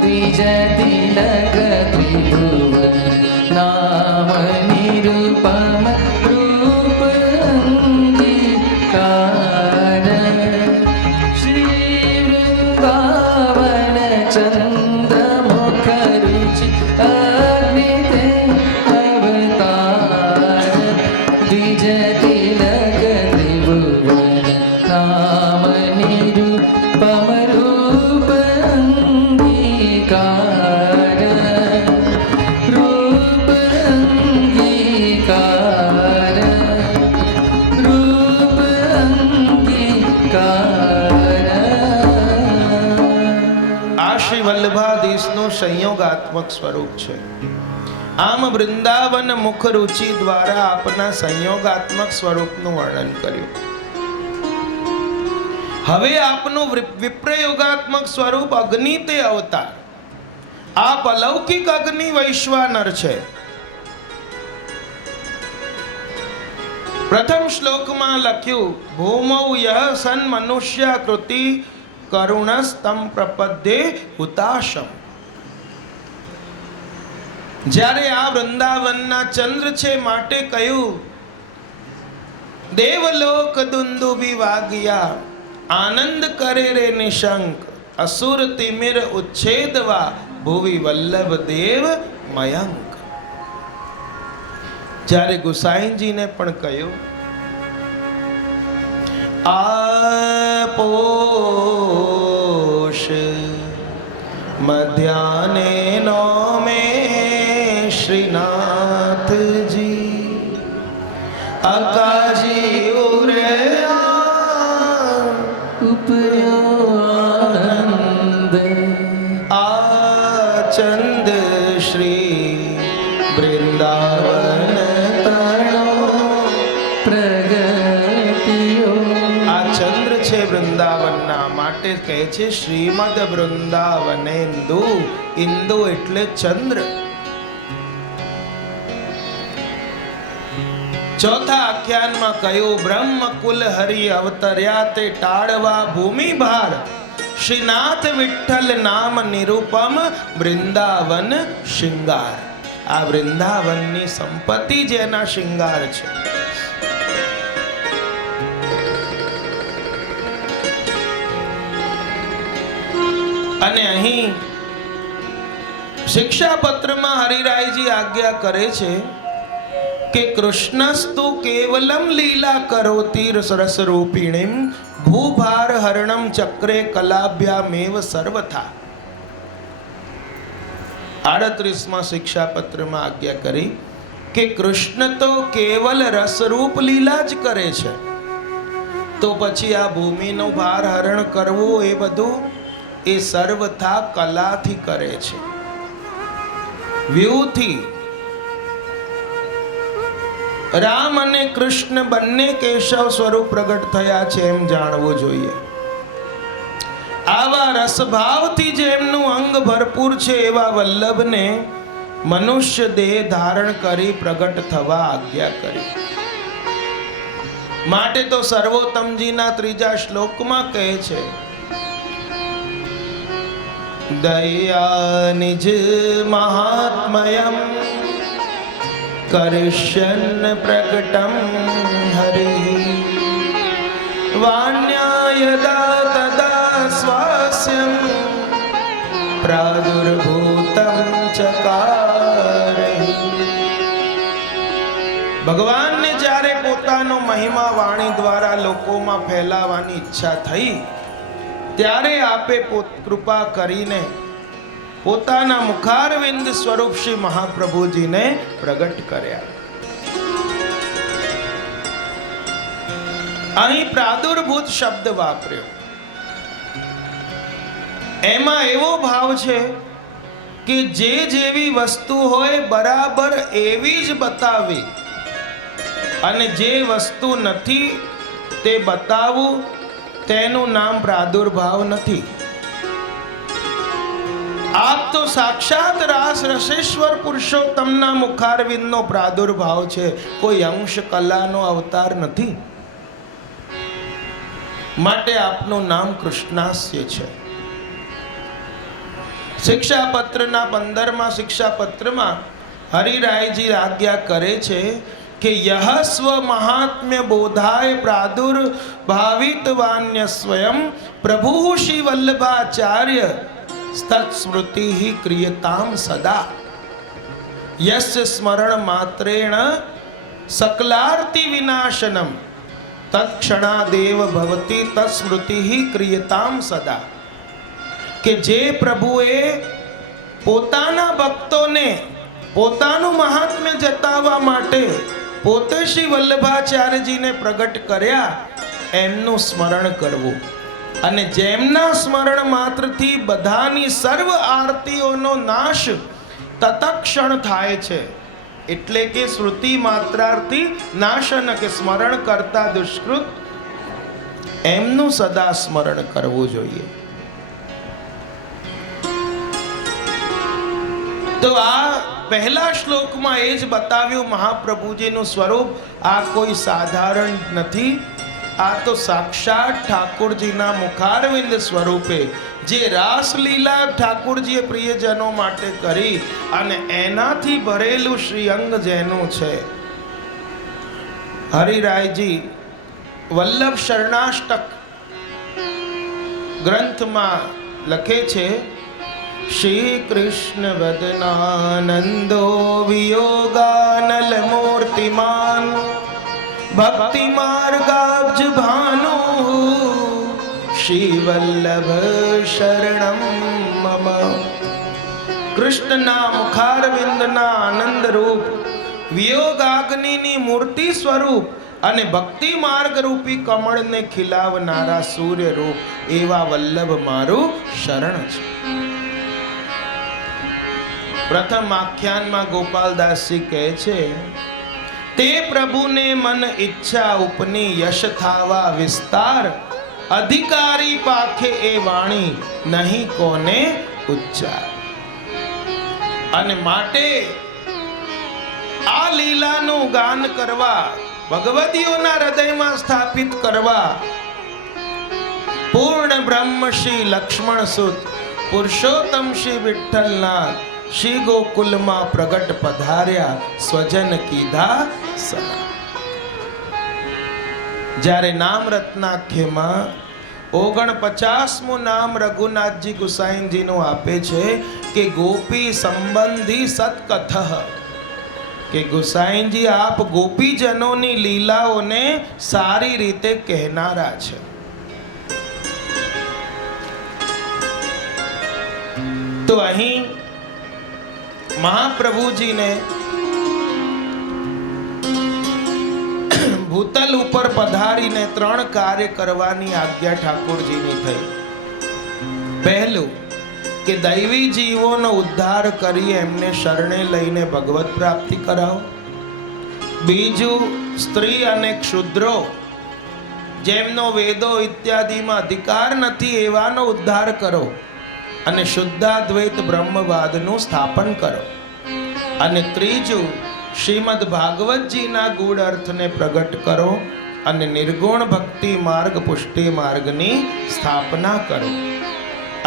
દ્વિજ તિલક ત્રિભુવન નામ નિરૂપમ રૂપ અંગીકાર. શ્રી વૃંદાવન ચંદ મુખ રુચિ અગ્નિ તે અવતાર દ્વિજ તિલક ત્રિભુવન નામ નિરૂપમ રૂપ અંગીકાર. રૂપ અંગીકાર. રૂપ અંગીકાર. આ શ્રી વલ્લભાધીશનું સંયોગાત્મક સ્વરૂપ છે. આમ વૃંદાવન મુખ રુચિ દ્વારા આપના સંયોગાત્મક સ્વરૂપનું વર્ણન કર્યું. હવે આપનું વિપ્રયોગાત્મક સ્વરૂપ અગ્નિ તે અવતાર. આપ અલૌકિક અગ્નિ વૈશ્વાનર છે. પ્રથમ શ્લોકમાં લખ્યું ભૂમૌ યહ સન મનુષ્ય કૃતિ કરુણસ્તમ પ્રપદ્યે હુતાશમ. જ્યારે આ વૃંદાવનના ચંદ્ર છે માટે કહ્યું દેવલોક દુંદુભી વાગ્યા આનંદ કરે રે નિશંક અસુર તિમિર ઉચ્છેદવા ભુવિ વલ્લભ દેવ મયંક. જ્યારે ગુસાઈજીને પણ કહ્યું આપોષ મધ્યાને નો મે શ્રીના પ્રગતિઓ. આ ચંદ્ર છે વૃંદાવનના, માટે કહે છે શ્રીમદ વૃંદાવનેન્દુ. ઇન્દુ એટલે ચંદ્ર. ચોથા આખ્યાનમાં કહ્યું બ્રહ્મ કુલ હરિ અવતર્યા તે ટાળવા ભૂમિ ભાર. શ્રીનાથ વિઠ્ઠલ નામ નિરૂપમ વૃંદાવન શિંગાર. આ વૃંદાવનની સંપત્તિ જેના શિંગાર છે. અને અહીં શિક્ષાપત્રમાં હરિરાયજી આજ્ઞા કરે છે કે કૃષ્ણસ્તુ કેવલમ લીલા કરોતિ રસરૂપિણીમ ભૂભાર હરણમ ચક્રે કલાભ્યામેવ સર્વથા. 38માં શિક્ષાપત્રમાં આજ્ઞા કરી કે કૃષ્ણ તો કેવલ રસરૂપ લીલા જ કરે છે, તો પછી આ ભૂમિનો ભાર હરણ કરવું એ બધું એ સર્વથા કલાથી કરે છે, વ્યૂહથી. રામ અને કૃષ્ણ બંને કેશવ સ્વરૂપ પ્રગટ થયા છે એમ જાણવું જોઈએ. આવા રસભાવથી જેમનું અંગ ભરપૂર છે એવા વલ્લભને મનુષ્ય દેહ ધારણ કરી પ્રગટ થવા આજ્ઞા કરી. માટે તો સર્વોત્તમજીના 3જા શ્લોકમાં કહે છે દયા નિજ મહાત્મયમ કરિષ્યન પ્રકટમ હરિ વાણ્યા યદા તદા સ્વાસ્યમ પ્રાદુર્ભૂતમ ચકારહિ. ભગવાનને જ્યારે પોતાનો મહિમા વાણી દ્વારા લોકોમાં ફેલાવવાની ઈચ્છા થઈ ત્યારે આપે કૃપા કરીને પોતાના મુખારવિંદ સ્વરૂપ શ્રી મહાપ્રભુજીને પ્રગટ કર્યા. અહીં પ્રાદુર્ભૂત શબ્દ વાપર્યો. એમાં એવો ભાવ છે કે જે જેવી વસ્તુ હોય બરાબર એવી જ બતાવી, અને જે વસ્તુ નથી તે બતાવવું તેનું નામ પ્રાદુર્ભાવ નથી. આપ તો સાક્ષાત રાસ રસેશ્વર પુરુષોત્તમના મુખારવિંદનો પ્રાદુર્ભાવ છે, કોઈ અંશ કલાનો અવતાર નથી. માટે આપનું નામ કૃષ્ણાસ્ય છે. શિક્ષાપત્રના 15મા શિક્ષાપત્રમાં હરિરાયજી આજ્ઞા કરે છે કે યહ સ્વ મહાત્મ્ય બોધાય પ્રાદુર્ભાવિત વાન્ય સ્વયં પ્રભુ શ્રી વલ્લભાચાર્ય સ્મૃતિ ક્રિયતામ સદા. યસ્ય સ્મરણ માત્રેણ સકલાર્તિ વિનાશનમ તત્ક્ષણાદેવ ભવતી તત્સ્મૃતિ ક્રિયતામ સદા. કે જે પ્રભુએ પોતાના ભક્તોને પોતાનું મહાત્મ્ય જતાવવા માટે પોતે શ્રી વલ્લભાચાર્યજીને પ્રગટ કર્યા એમનું સ્મરણ કરવું, અને જેમના સ્મરણ માત્રથી બધાની સર્વ આરતીઓનો નાશ તત્ક્ષણ થાય છે. એટલે કે શ્રુતિ માત્રાર્થી નાશન, કે સ્મરણ કરતા દુષ્કૃત એમનું સદા સ્મરણ કરવું જોઈએ. તો આ પહેલા શ્લોકમાં એ જ બતાવ્યું મહાપ્રભુજીનું સ્વરૂપ આ કોઈ સાધારણ નથી. આ તો સાક્ષાત ઠાકોરજીના મુખારવિંદ સ્વરૂપે જે રાસલીલા ઠાકોરજીએ પ્રિયજનો માટે કરી અને એનાથી ભરેલું શ્રીઅંગ જેનું છે. હરિરાયજી વલ્લભ શરણાષ્ટક ગ્રંથમાં લખે છે શ્રી કૃષ્ણ વદનાનંદો વિયોગાનલ મૂર્તિમાન ભક્તિ માર્ગાબ્જ ભાનુ શ્રી વલ્લભ શરણમ મમ. કૃષ્ણના મુખારવિંદના આનંદ રૂપ, વિયોગાગ્નિની મૂર્તિ સ્વરૂપ અને ભક્તિ માર્ગ રૂપી કમળને ખીલાવનારા સૂર્ય રૂપ એવા વલ્લભ મારું શરણ છે. પ્રથમ આખ્યાનમાં ગોપાલદાસજી કહે છે તે પ્રભુને મન ઈચ્છા ઉપની યશ થાવા વિસ્તાર અધિકારી પાખે એ વાણી નહીં કોને ઉચ્ચાર. અને માટે આ લીલાનું ગાન કરવા, ભગવતીઓના હૃદયમાં સ્થાપિત કરવા પૂર્ણ બ્રહ્મ શ્રી લક્ષ્મણ સુત પુરુષોત્તમ શ્રી વિઠ્ઠલનાથ શ્રી ગોકુલમાં પ્રગટ પધાર્યા સ્વજન કીધા સના. જ્યારે નામ રત્નાખ્યમાં 49મું નામ રઘુનાથજી ગુસાઈજીનું આપે છે કે ગોપી સંબંધી સત્કથ, કે ગુસાઈજી આપ ગોપીજનોની લીલાઓને સારી રીતે કહેનારા છે. તો અહીં મહાપ્રભુજીને ભૂતલ ઉપર પધારીને 3 કાર્ય કરવાની આજ્ઞા ઠાકોરજીની થઈ. પહેલું કે દૈવી જીવોનો ઉદ્ધાર કરી એમને શરણે લઈને ભગવત પ્રાપ્તિ કરાવો. બીજું, સ્ત્રી અને ક્ષુદ્રો જેમનો વેદો ઇત્યાદિમાં અધિકાર નથી એવાનો ઉદ્ધાર કરો અને શુદ્ધાદ્વૈત બ્રહ્મવાદનું સ્થાપન કરો. અને ત્રીજું, શ્રીમદ ભાગવતજીના ગૂઢ અર્થને પ્રગટ કરો અને નિર્ગુણ ભક્તિ માર્ગ પુષ્ટિ માર્ગની સ્થાપના કરો.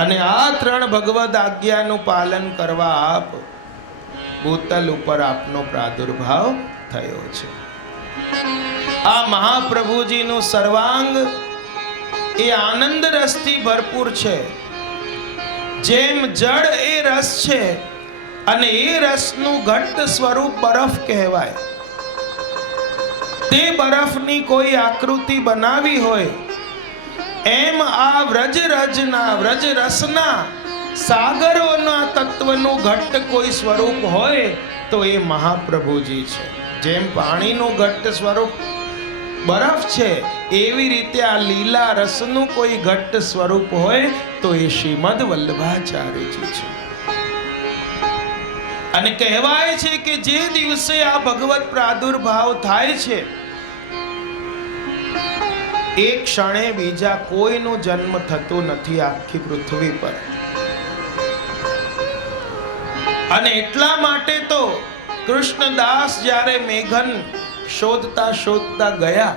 અને આ 3 ભગવદ આજ્ઞાનું પાલન કરવા આપ ભૂતલ ઉપર આપનો પ્રાદુર્ભાવ થયો છે. આ મહાપ્રભુજીનું સર્વાંગ એ આનંદ રસથી ભરપૂર છે. જેમ જળ એ રસ છે અને એ રસનું ઘટ્ટ સ્વરૂપ બરફ કહેવાય. તે બરફની કોઈ આકૃતિ બનાવી હોય એમ આ વ્રજ રસના સાગરોના તત્વનું ઘટ્ટ કોઈ સ્વરૂપ હોય તો એ મહાપ્રભુજી છે. જેમ પાણીનું ઘટ્ટ સ્વરૂપ બરફ છે એવી રીતે આ લીલા રસનું કોઈ ઘટ્ટ સ્વરૂપ હોય તો એ શ્રીમદ વલ્લભાચાર્યજી છે. અને કહેવાય છે કે જે દિવસે આ ભગવત પ્રાદુર્ભાવ થાય છે એક ક્ષણે બીજા કોઈનું જન્મ થતું નથી આખી પૃથ્વી પર. અને એટલા માટે તો કૃષ્ણદાસ જ્યારે મેઘન શોધતા શોધતા ગયા